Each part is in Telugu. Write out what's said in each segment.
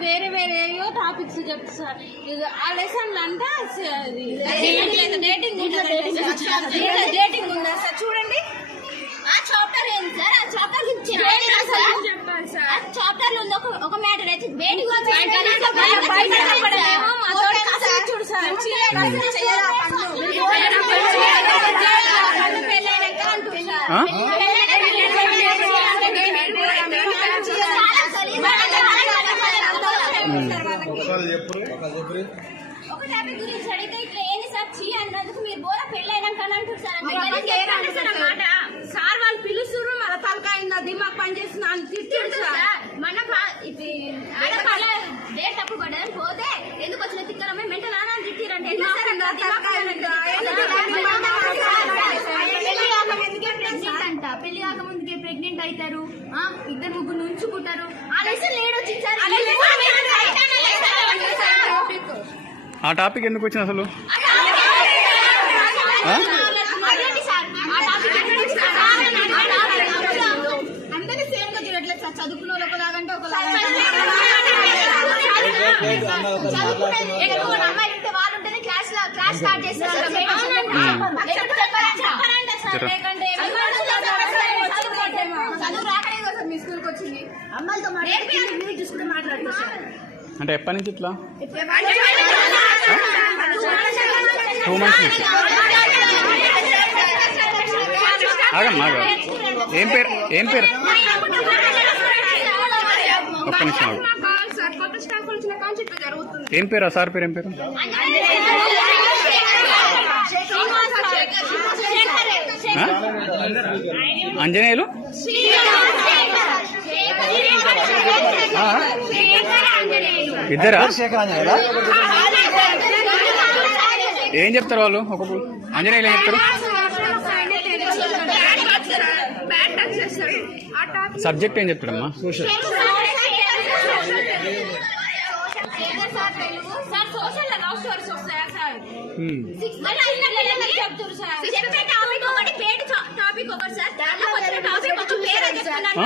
వేరే వేరే టాపిక్స్ చెప్తారు ఆ లెసన్ అంతా డేటింగ్ డేటింగ్ ఉందా సార్ చూడండి ఆ చాప్టర్ ఏంటి సార్ ఆ చాప్టర్ ఆ చాప్టర్లో ఉంది ఒక ఒక మ్యాటర్ అయితే కాస్త చూడు సార్ చేయాలా పనులు పెళ్ళైనాక అంటుంది సార్ ఆ? ఒక టాపిక్ గురించి అడిగితే ఇట్లా ఏంది సార్ చీ అన్నందుకు మీరు బోర పెళ్ళైనాక అని అంటారు సార్ అన్నమాట సార్ వాళ్ళు పిలుస్తున్నారు మన తలకాయ దిమాగ్ పని చేస్తున్నా అని తిట్టాడు సార్. మన డేట్ తప్పు పడ్డదని పోతే ఎందుకు వచ్చిన తిక్కలమే మెంటల్ ఆనా అని తిట్టిరంటే. పెళ్ళి పెళ్ళి కాకముందుకే ప్రెగ్నెంట్ అవుతారు. ఆ, ఇద్దరు ముగ్గురు ఉంచుకుంటారు ఆ లెసన్ లేడు వచ్చింది సార్ ఆ టాపిక్ ఎందుకు వచ్చింది అసలు? అంటే ఎప్పటి నుంచి ఇట్లా? టూ మంత్స్ నుంచి ఆగమ్మా ఆగ. ఏం పేరు? ఏం పేరు? ఒక్క నిమిషం ఆగు. ఏం పేరు? సార్ పేరు ఏం పేరు? ఆ? అంజనేయులు ఆ? ఇద్దరా? ఏం చెప్తారు వాళ్ళు? ఒక్కొక్కరు అంజనేయులు ఏం చెప్తారు? సబ్జెక్ట్ ఏం చెప్తాడమ్మా? సార్ సోషల్ లవ్ స్టోరీస్ వస్తాయా సార్ హ్మ్. చెప్తారు సార్ చెప్పే టాపిక్ ఒకటి. పేరు టాపిక్ ఒకటి సార్ దాంట్లో వచ్చిన టాపిక్ ఒక పేరు చెప్తున్నాను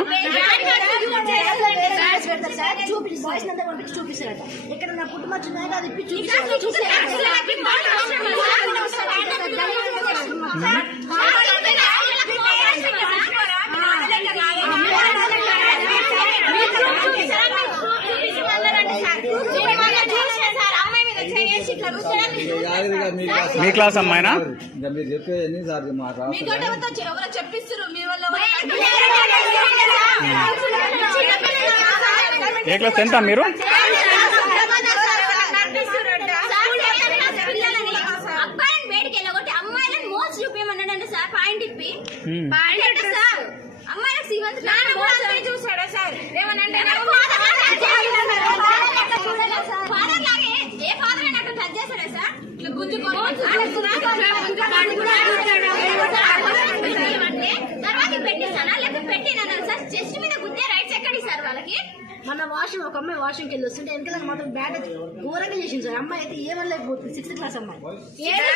ఆ? చూపిస్తారట ఇక్కడ నా పుట్టుమచ్చు అది ఇప్పి మీ క్లాస్ అమ్మాయినా మీరు చెప్పేది సార్ మా ఎవరో చెప్పిస్తారు మీ వల్ల ఏ క్లాస్? టెన్త్ మీరు? అమ్మాయిలకు చూసాడా సార్? ఏమనంటే వాళ్ళకి మన వాషింగ్ ఒక అమ్మాయి వాషింగ్కి వెళ్ళి వస్తుంటే వెనకాల మాత్రం బ్యాడ్ అయితే ఘోరంగా చేసింది సార్. అమ్మాయి అయితే ఏమనలేకపోతుంది. సిక్స్త్ క్లాస్ అమ్మాయి. ఏది